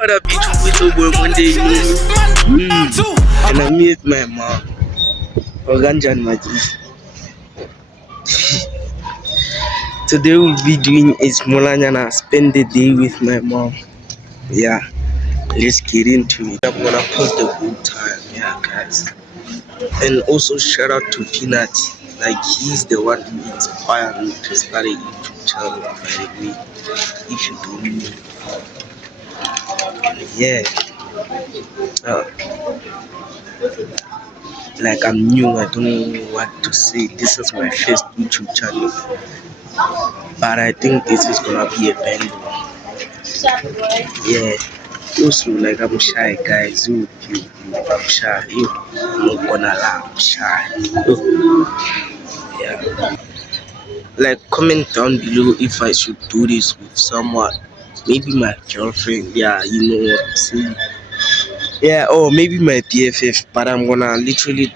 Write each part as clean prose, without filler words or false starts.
What a beautiful little boy one day. And I meet my mom. Oganjan Majis. Today we'll be doing a Smolanyana. Spend the day with my mom. Yeah, let's get into it. I'm gonna post the whole time. Yeah, guys. And also shout out to Peanut. Like he's the one who inspired me to start a YouTube channel. By the way, if you don't know. Yeah. Uh, like I'm new, I don't know what to say. This is my first YouTube channel, but I think this is gonna be a bang. Yeah. Also, like I'm shy, guys. I'm shy. I'm not gonna lie, I'm shy. Yeah. Like comment down below if I should do this with someone. Maybe my girlfriend. Yeah, you know what I'm saying. Yeah, or maybe my BFF. But I'm gonna literally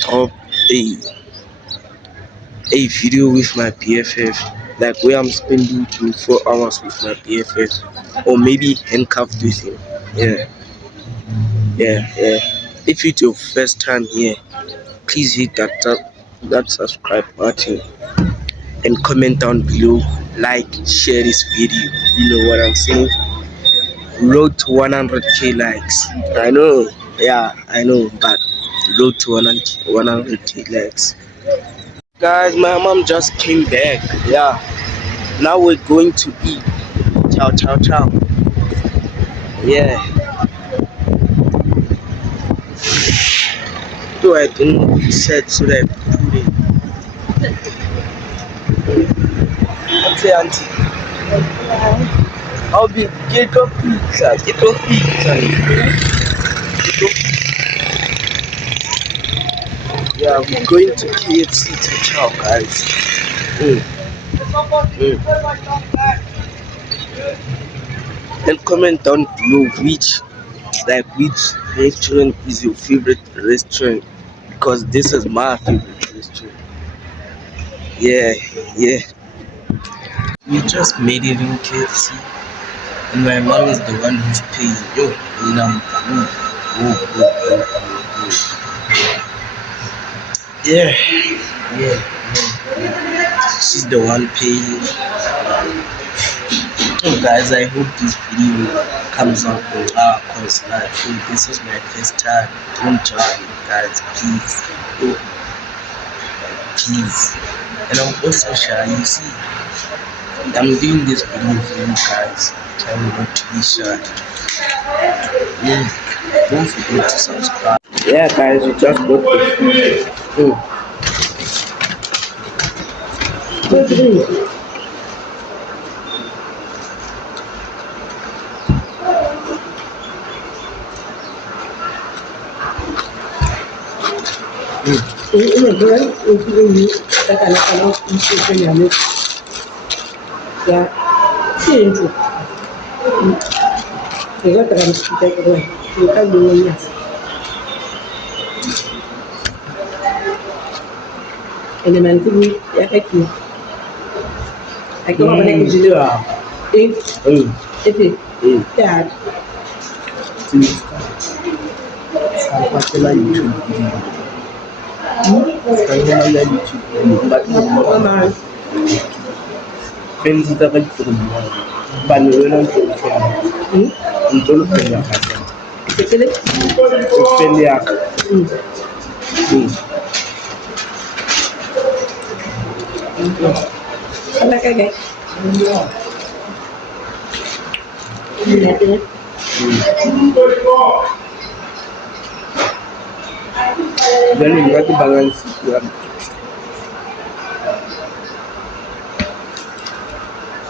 drop a a video with my BFF, like where I'm spending 24 hours with my BFF, or maybe handcuffed with him. Yeah, yeah. If it's your first time here, please hit that subscribe button and comment down below. Like, share this video. You know what I'm saying? Road to 100k likes. I know. Yeah, I know, but road to 100k likes. Guys, my mom just came back. Yeah. Now we're going to eat. Ciao, ciao, ciao. Yeah. So I don't know what he said, so that I put it. What's it, auntie? I'll be get up pizza. Get up pizza. Yeah, we're going to KFC to chow, guys. And comment down below which restaurant is your favorite restaurant, because this is my favorite restaurant. Yeah. We just made it in KFC, and my mom is the one who's paying. Yo, you know, yeah. She's the one paying. So guys, I hope this video comes out well, cause like this is my first time. Don't try it, guys, please. Oh, please. And I'm also shy. You see, I'm doing this video for you guys. Try not to be shy. Don't forget to subscribe. Yeah, guys, we just got the food.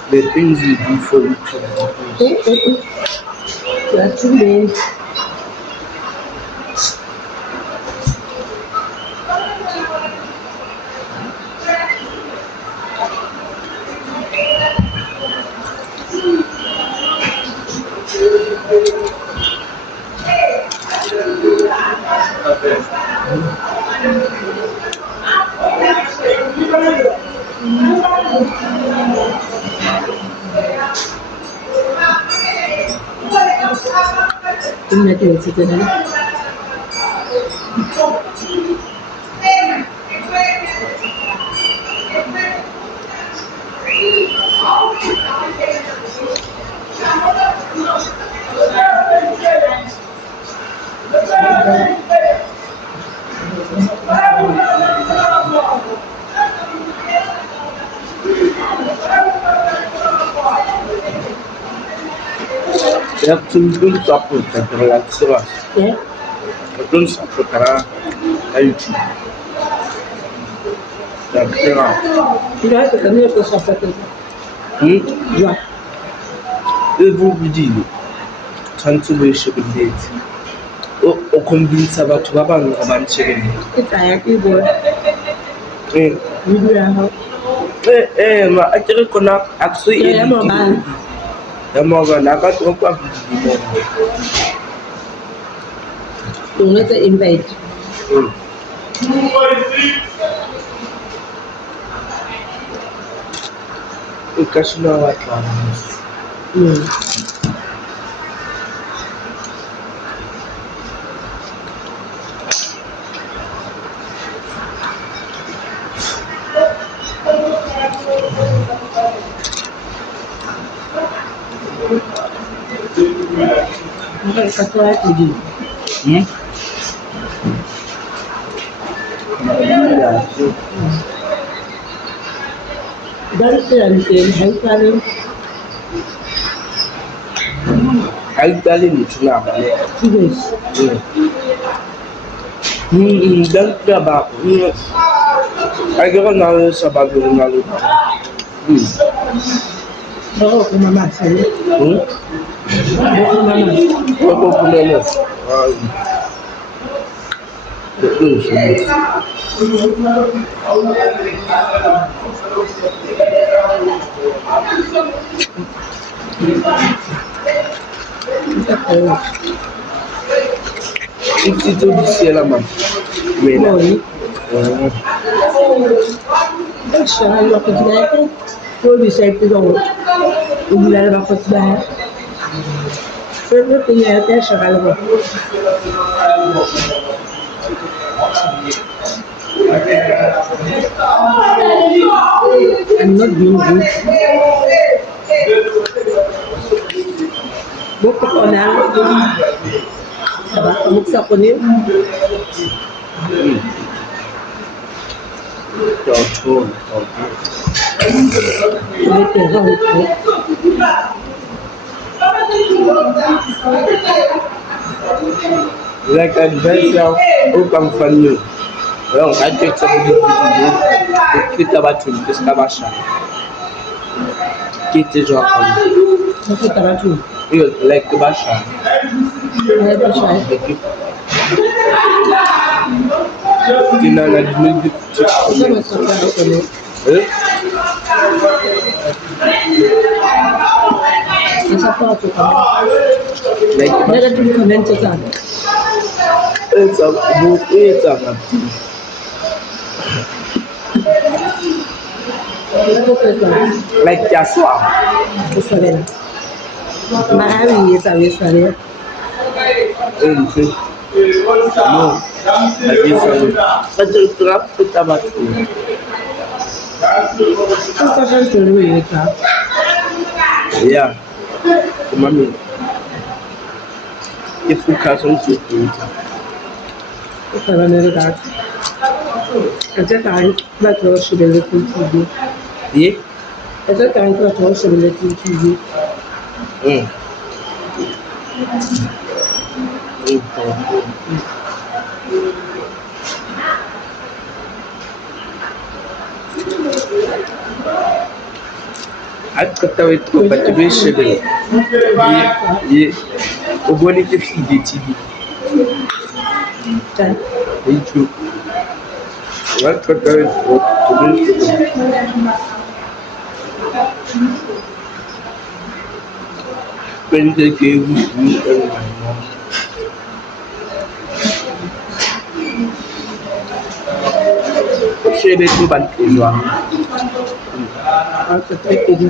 The things you do for each other. That's me. nna ke ntshitse nna Ya belum support dan relax lah. eh Belum support karena YouTube. Dan kira, ndio hapo kama kwa sasa jua every video tshwanetse bo e shebelletse. O convince batho ba bang hore ba nshebelle. ke tsaya ke bo video ya hao Ma akere kona akso e ya mobile ya mobile aka tropa video. unaweza invite O ka shina wa tla. ndio katoa video dari ke haikale Haitali motho na ba le. videos Dan kira ba. Ai ke gona le sa ba go na le. no ko mama sele no ko mama Ko problema. Itu di sela man. Wena. Poi, lascia la cucinetta, poi mi senti dopo, mi dai la cucinetta, sempre finire te lascia la cucinetta. I'm not being good. Buku kona, sabak muksa ko niyo. Ulit ya, ulit ko. Like adventure o kam fanyo. Well, I take some video. Kita batho ke ska ba sha. Ke jo ka. Buku taratu. Yo like ba sha. Ay, pa siya. Kinana di music. Isa ba sa kaya ko niyo? Isa pa ako ka. Like Negative comment sa akin. it's a book, it's a like Joshua. Isa rin. Marami sabi sa rin. No, like it's a but the trap kita batho. Ang kasal tuloy ito. Yeah, mami. If you can't see it, Isa rin rin ito. At sa kahit ba ito sibility TV. yeah. At sa kahit ba ito sibility TV. At katawit ko patibisyon eh. Yeah. Uboni ke feed TV. Thank you. At katawit ko patibisyon. Pwede kayo and my mom. Share it to Bantuan. At sa TV.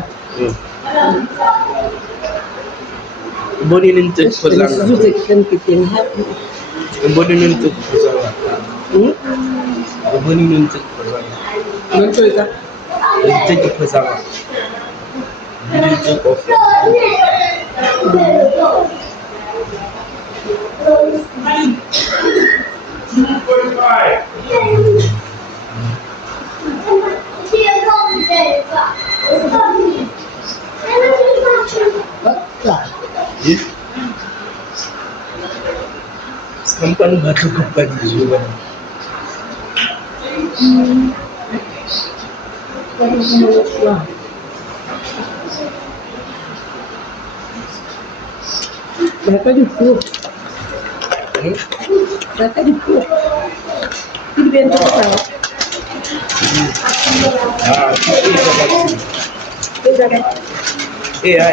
Mbona into ekuphuzanga? Nesizathu ekuthenipheteni happy. Mbona into ekuphuzanga? Mbona into ekuphuzanga? Nontoyika. Into ekuphuzanga. Mbona into ekuphuzanga. Sampan batu kepada jiwa. Mereka di pur. Mereka di pur. Ini bentuk apa?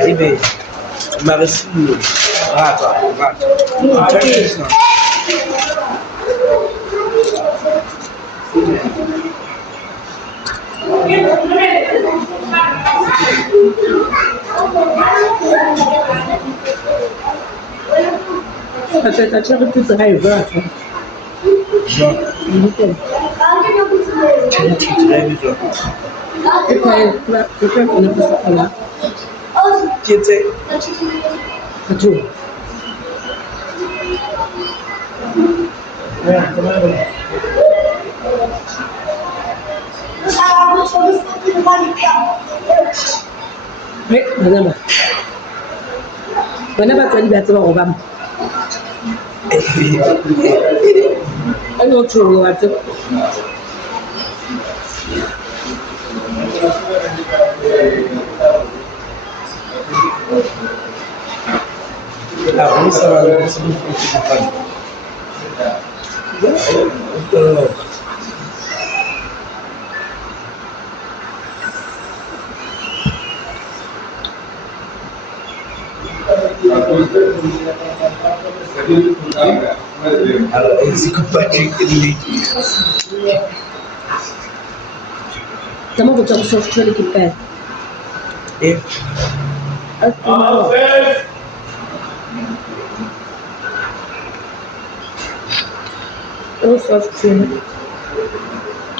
Ibe. Marisiu. Rata. Até tinha que raiva. Não tem. Eu quero não posso falar. Kita. Aduh. Kenapa? Kenapa tadi biasa orang? Ano true wato? Ini sama sebelum depan. Kalau isi kepacu ini. Kamu butuh software kita. Oh software.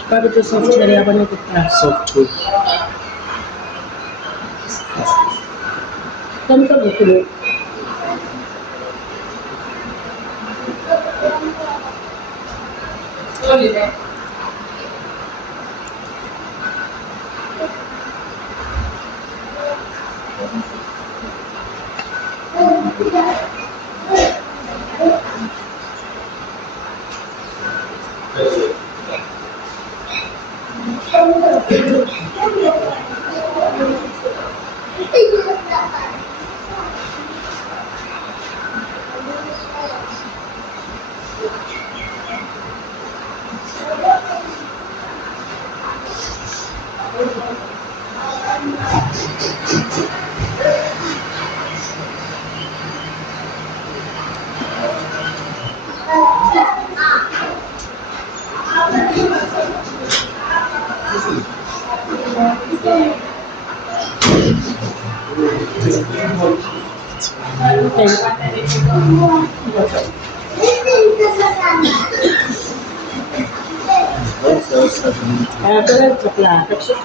Apa itu software apa nih kita? Software. Kamu kan betul. Kalian sebelah kecil.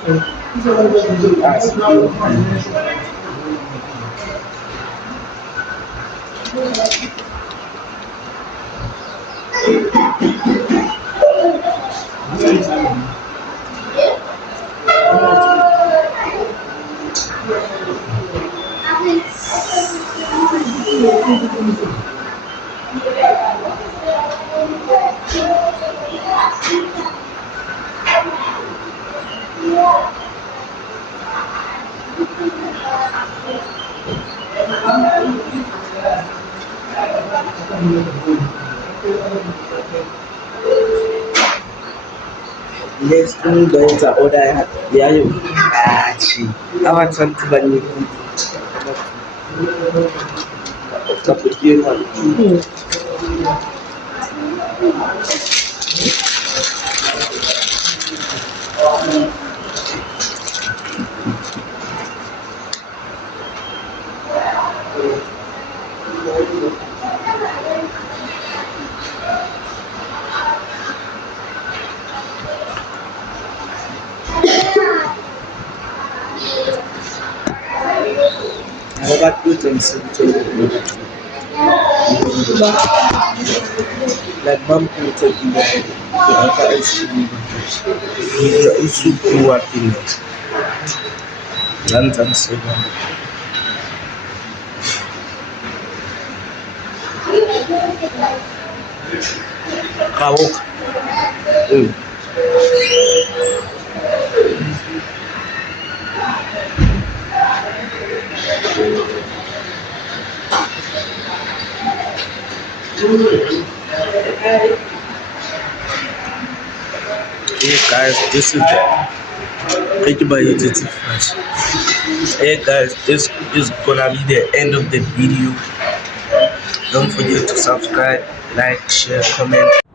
Yes, ndoyenza order yayo abathandi baningi kaputiyeni But put them like mom could you also do what in London seven. Kawok. Hey guys, this is the thank you by your first. Hey guys, this is gonna be the end of the video. Don't forget to subscribe, like, share, comment.